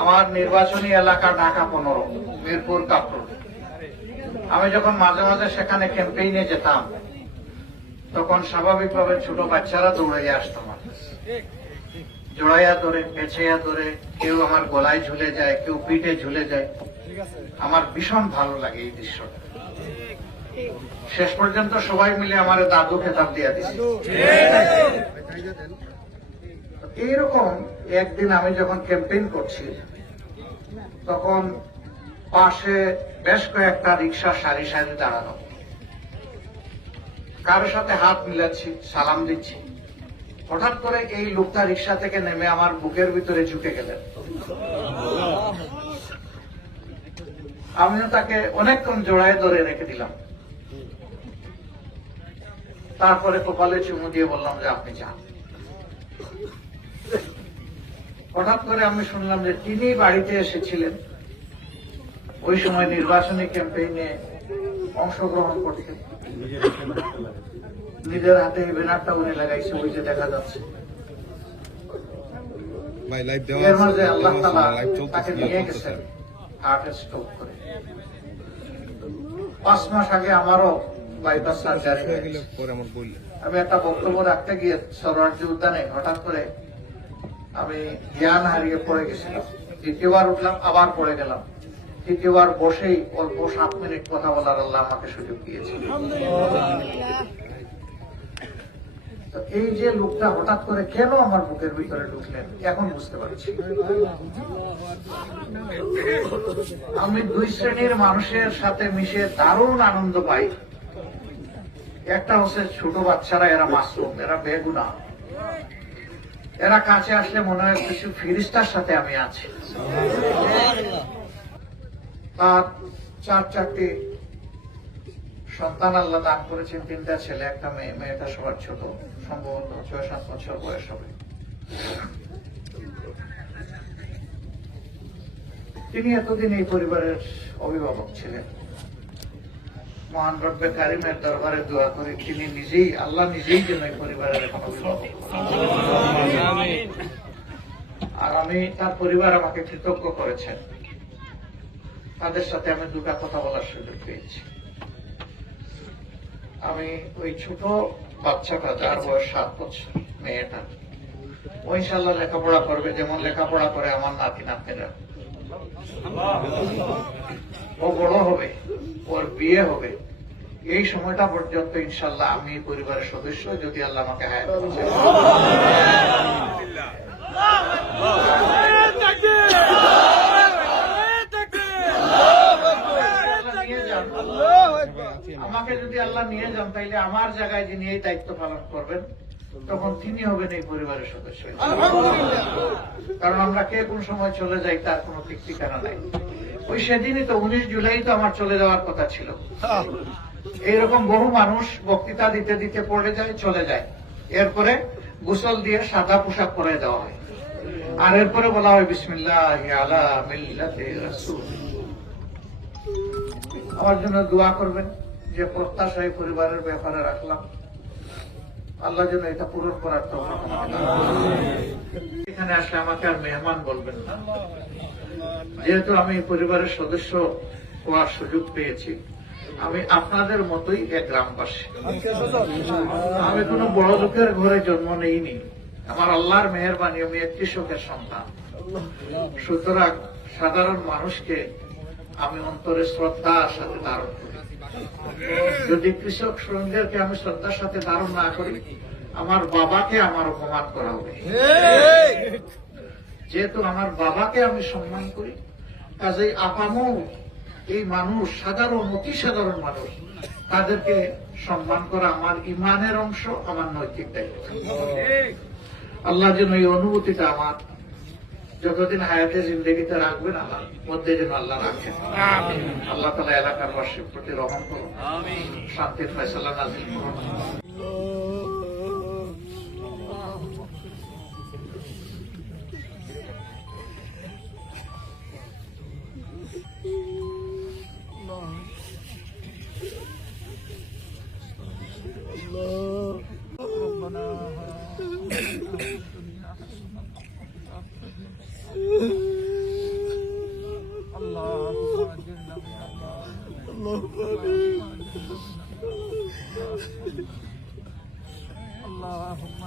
আমার নির্বাচনী এলাকা ঢাকা 15 মিরপুর কাপড়। আমি যখন মাঝে মাঝে সেখানে ক্যাম্পেইনে যেতাম তখন স্বাভাবিকভাবে ছোট বাচ্চারা দৌড়াইয়া আসতাম, জোড়াইয়া ধরে পেছাইয়া ধরে, কেউ আমার গলায় ঝুলে যায়, কেউ পিঠে ঝুলে যায়। আমার ভীষণ ভালো লাগে এই দৃশ্যটা। শেষ পর্যন্ত সবাই মিলে আমার দাদু খেতাব দিয়া দিচ্ছে। এইরকম একদিন আমি যখন ক্যাম্পেইন করছি তখন পাশে বেশ কয়েকটা রিক্সা সারি সারি দাঁড়ানো, কারোর সাথে হাত মিলাচ্ছি, সালাম দিচ্ছি। হঠাৎ করে এই লোকটা রিক্সা থেকে নেমে আমার বুকের ভিতরে ঝুঁকে গেলেন। আমিও তাকে অনেকক্ষণ জোড়ায় ধরে রেখে দিলাম। তারপরে কপালে চুমু দিয়ে বললাম যে আপনি যান। হঠাৎ করে আমি শুনলাম যে তিনি বাড়িতে এসেছিলেন ওই সময় নির্বাচনী ক্যাম্পেইনে অংশগ্রহণ করতে। নিজের হাতে ব্যানারটা উনি লাগাইছে, ওই যে দেখা যাচ্ছে। এর মাঝে আল্লাহ তাআলা তাকে নিয়ে গেছেন হার্টের স্ট্রোক করে। 5 মাস আগে আমারও বাইপাস সার্জারি হয়েছে। আমি একটা বক্তব্য রাখতে গিয়ে সরোয়ার্দী উদ্যানে হঠাৎ করে আমি জ্ঞান হারিয়ে পড়ে গেছিলাম। দ্বিতীয়বার উঠলাম, আবার পড়ে গেলাম। তৃতীয়বার বসেই অল্প 7 মিনিট কথা বলার আল্লাহ আমাকে সুযোগ দিয়েছে। এই যে লোকটা হঠাৎ করে কেন আমার বুকের ভিতরে ঢুকলেন এখন বুঝতে পারছি। আমি 2 শ্রেণীর মানুষের সাথে মিশে দারুণ আনন্দ পাই। একটা হচ্ছে ছোট বাচ্চারা, এরা মাসুম, এরা বেগুনাহ। এরা কাছে আসলে মনে হয় কিছু ফেরেশতার সাথে আমি আছি। তার 4টি সন্তান আল্লাহ দান করেছেন, 3টা ছেলে, একটা মেয়ে। মেয়েটা সবার ছোট, সম্ভবত 6-7 বছর বয়স হবে। তিনি এতদিন এই পরিবারের অভিভাবক ছিলেন। মহান রব্বে কারিমের দরবারে দোয়া করি তিনি নিজেই, আল্লাহ নিজেই যেন এই পরিবারের এখন অভিভাবক। আর আমি, তার পরিবার আমাকে কৃতজ্ঞ করেছেন। তাদের সাথে আমি 2টা কথা বলার সুযোগ পেয়েছি। আমি ওই ছোট বাচ্চাটা, যার বয়স 7 বছর, মেয়েটা, ও ইনশাআল্লাহ লেখাপড়া করবে যেমন লেখাপড়া করে আমার নাতি নাতনিরা। ও বড় হবে, ওর বিয়ে হবে, এই সময়টা পর্যন্ত ইনশাআল্লাহ আমি পরিবারের সদস্য, যদি আল্লাহ আমাকে হায়াত দেন। আমাকে যদি আল্লাহ নিয়ে যান তাইলে আমার জায়গায় যিনি এই দায়িত্ব পালন করবেন তখন তিনি হবেন এই পরিবারের সদস্য। কারণ আমরা কে কোন সময় চলে যাই তার কোনো ঠিক ঠিকানা নাই। ওই সেদিনই তো 19 জুলাই তো আমার চলে যাওয়ার কথা ছিল। এইরকম বহু মানুষ বক্তৃতা দিতে দিতে পড়ে যায়, চলে যায়। এরপরে গোসল দিয়ে সাদা পোশাক পরে দেওয়া হয়, আর এরপরে বলা হয় বিসমিল্লাহি আলা মিল্লাতি রাসূল। আমার জন্য দোয়া করবেন, যে প্রত্যাশা এই পরিবারের ব্যাপারে রাখলাম আল্লাহ যেন এটা পূরণ করার তৌফিক আমাকে দান করেন। এখানে আসলে আমাকে আর মেহমান বলবেন না, যেহেতু আমি পরিবারের সদস্য হওয়ার সুযোগ পেয়েছি। আমি আপনাদের মতোই এক গ্রামবাসী। আমি কোনো বড় লোকের ঘরে জন্ম নেইনি। আমার আল্লাহর মেহেরবানি আমি এক কৃষকের সন্তান। সুতরাং সাধারণ মানুষকে আমি অন্তরে শ্রদ্ধার সাথে ধারণ করি। যদি কৃষক শ্রমিকদেরকে আমি শ্রদ্ধার সাথে ধারণ না করি, আমার বাবাকে আমার অপমান করা হবে। যেহেতু আমার বাবাকে আমি সম্মান করি, কাজেই আপামো এই মানুষ, সাধারণ, অতি সাধারণ মানুষ, তাদেরকে সম্মান করা আমার ইমানের অংশ, আমার নৈতিক দায়িত্ব। আল্লাহ যেন এই অনুভূতিটা আমার যতদিন হায়াতে জিন্দেগিতে রাখবেন, আমার মধ্যে যেন আল্লাহ রাখেন। আল্লাহ তাআলা এলাকার বাসীর প্রতি রহম করুন, শান্তির ফয়সালা নাযিল করুন। اللهم